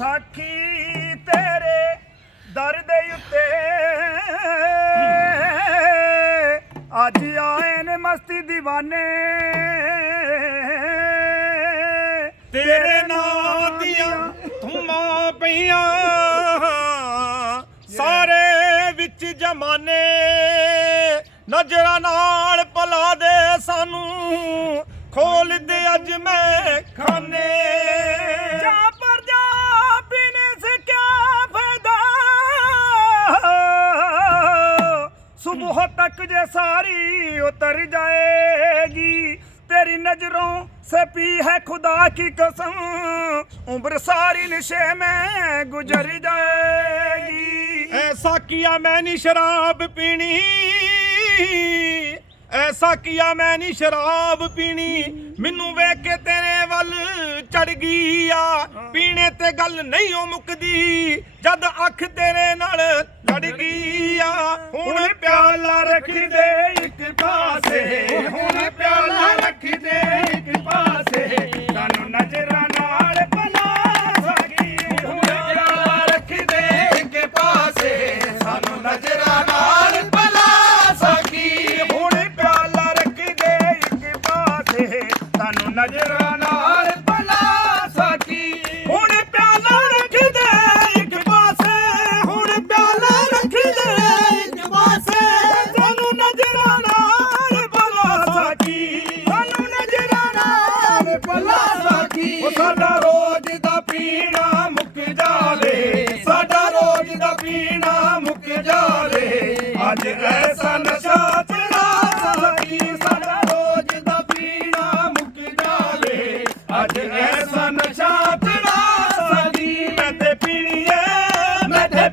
ਸਾਖੀ ਤੇਰੇ ਦਰ ਦੇ ਉੱਤੇ। ਅੱਜ ਆਏ ਨੇ ਮਸਤੀ دیਵਾਨੇ ਤੇਰੇ ਨਾਂ ਦੀਆਂ ਧੁੰਮਾਂ ਪਈਆਂ। ਸਾਰੇ ਵਿੱਚ ਜਮਾਨੇ ਨਜ਼ਰਾਂ ਨਾਲ ਭਲਾ ਦੇ ਸਾਨੂੰ। ਖੋਲ ਦੇ ਅੱਜ ਮੈਂ ਖਾਨੇ ਜੇ ਸਾਰੀ ਉਤਰ ਜਾਏਗੀ तेरी नजरों से पी है खुदा की कसम उम्र सारी नशे में गुजर जाएगी ऐसा किया मैंने शराब पीनी ऐसा किया मैंने शराब पीनी ਮੈਨੂੰ ਵੇਖ ਕੇ ਤੇਰੇ ਵੱਲ ਚੜ ਗਈ ਆ। ਪੀਣੇ ਤੇ ਗੱਲ ਨਹੀਂ ਉਹ ਮੁੱਕਦੀ ਜਦ ਅੱਖ ਤੇਰੇ ਨਾਲ ਲੜ ਗਈ ਆ। ਹੁਣ ਪਿਆਲਾ ਰੱਖ ਦੇ ਇੱਕ ਪਾਸੇ।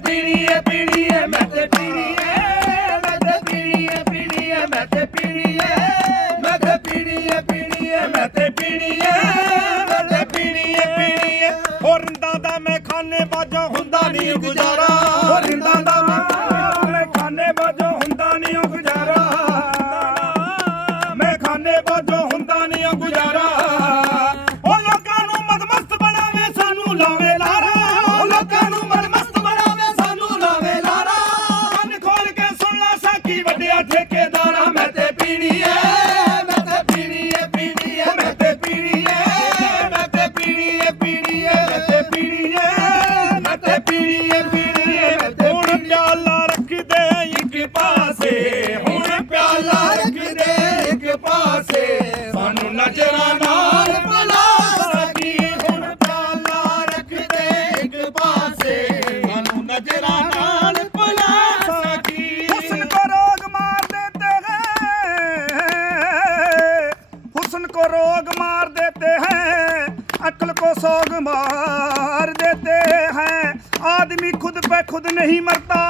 ਪੀਣੀ ਏ ਪੀਣੀ ਏ ਮੈਂ ਤੇ ਪੀਣੀ ਏ ਮੈਂ ਤੇ ਪੀਣੀ ਏ ਪੀਣੀ ਏ ਮੈਂ ਤੇ ਪੀਣੀ ਏ ਮੈਂ ਤੇ ਪੀਣੀ ਏ ਪੀਣੀ ਏ ਮੈਂ ਤੇ ਪੀਣੀ ਏ ਮੈਂ ਤੇ ਪੀਣੀ ਏ ਪੀਣੀ ਏ ਹੋਰ ਰਿੰਦਾਂ ਦਾ ਮੈਂ ਖਾਨੇ ਬਾਜੋਂ ਹੁੰਦਾ ਨਹੀਂ ਗੁਜ਼ਾਰਾ। ਹੋਰ ਰਿੰਦਾਂ ਦਾ ਮੈਂ ਮੈਂ ਖਾਨੇ ਬਾਜੋਂ ਹੁੰਦਾ ਨਹੀਂ ਗੁਜ਼ਾਰਾ। ਮੈਂ ਖਾਨੇ ਬਾਜੋਂ ਹੁੰਦਾ ਨਹੀਂ ਗੁਜ਼ਾਰਾ। सोग मार देते हैं आदमी खुद पे खुद नहीं मरता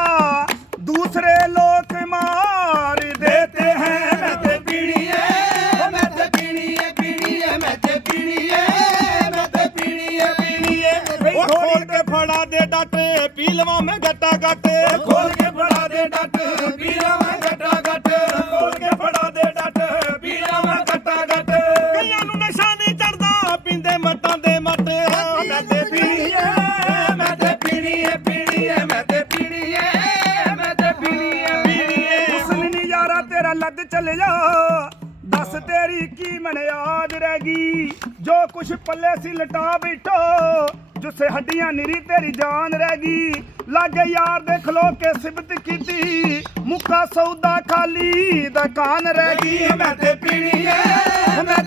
दूसरे लोग मार देते हैं ਮੈਂ ਤੇ ਪੀਣੀ ਏ ਮੈਂ ਤੇ ਪੀਣੀ ਏ ਪੀਣੀ ਏ ਮੈਂ ਤੇ ਪੀਣੀ ਏ ਮੈਂ ਤੇ ਪੀਣੀ ਏ ਪੀਣੀ ਏ ਉਹ ਖੋਲ ਕੇ ਫੜਾ ਦੇ ਡੱਟ ਪੀ ਲਵਾਂ ਮੈਂ ਗੱਟਾ ਗੱਟ ਖੋਲ ਕੇ ਫੜਾ ਦੇ ਡੱਟ ਪੀ ਲਵਾਂ ਤੇਰਾ ਚੱਲਿਆ ਦੱਸ ਤੇਰੀ ਕੀ ਮਨਿਆਦ ਰਹਿ ਗਈ। ਜੋ ਕੁਛ ਪੱਲੇ ਸੀ ਲਟਾ ਬੈਠੋ। ਜਿਸੇ ਹੱਡੀਆਂ ਨਿਰੀ ਤੇਰੀ ਜਾਨ ਰਹਿ ਗਈ। ਲਾਗੇ ਯਾਰ ਦੇ ਖਲੋ ਕੇ ਸਿਬਤ ਕੀਤੀ। ਮੁੱਕਾ ਸੌਦਾ ਖਾਲੀ ਦੁਕਾਨ ਰਹਿ ਗਈ। ਮੈਂ ਤੇ ਪੀਣੀ ਏ ਮੈਂ